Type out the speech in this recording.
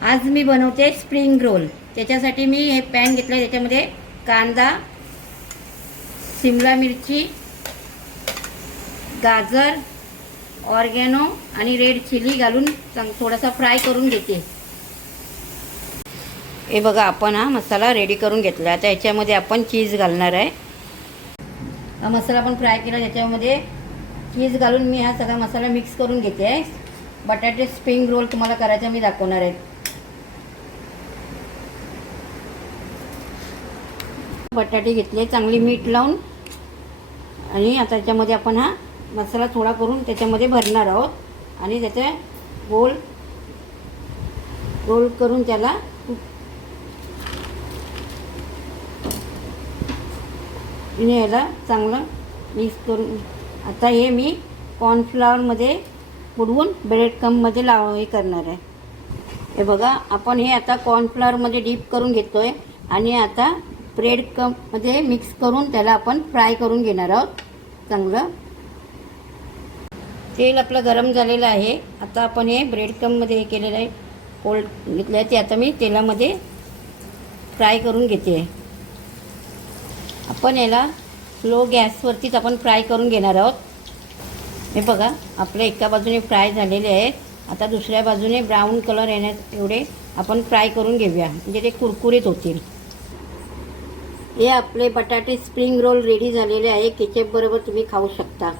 आज मी बनवते spring roll. त्याच्यासाठी मी हे पॅन घेतलं, त्याच्यामध्ये कांदा, शिमला मिरची, गाजर, ऑर्गॅनो आणि रेड चिली घालून थोडासा फ्राय करून घेते। हे बघा, आपण हा मसाला रेडी करून घेतला। आता याच्यामध्ये आपण चीज घालणार आहे। हा मसाला पण फ्राय केला, त्याच्यामध्ये चीज घालून मी हा सगळा मसाला मिक्स करून घेते आहे। बटाटे स्प्रिंग रोल तुम्हाला करायचा मी दाखवणार आहे। बटाटे घेतले चांगली मीठ लावून, आणि आता याच्यामध्ये आपण हा मसाला थोडा करून त्याच्यामध्ये भरणार आहोत आणि त्याचे गोल रोल करून त्याला याला चांगलं मिक्स करून, आता हे मी कॉर्नफ्लॉवरमध्ये बुडवून ब्रेड क्रम्बमध्ये हे करणार आहे। हे बघा, आपण हे आता कॉर्नफ्लॉवरमध्ये डीप करून घेतोय आणि आता ब्रेड क्रम्बमध्ये मिक्स करून त्याला आपण फ्राय करून घेणार आहोत। चांगलं तेल आपलं गरम झालेलं आहे। आता आपण हे ब्रेड क्रम्बमध्ये हे केलेलं आहे, कोल्ड घेतलं आहे, ते आता मी तेलामध्ये फ्राय करून घेते। आपण याला स्लो गॅसवरतीच आपण फ्राय करून घेणार आहोत। हे बघा, आपल्या एका बाजूने फ्राय झालेले आहे। आता दुसऱ्या बाजूने ब्राऊन कलर येण्यास एवढे आपण फ्राय करून घेऊया, म्हणजे ते कुरकुरीत होतील। हे आपले बटाटे स्प्रिंग रोल रेडी झालेले आहे। केचप बरोबर तुम्ही खाऊ शकता।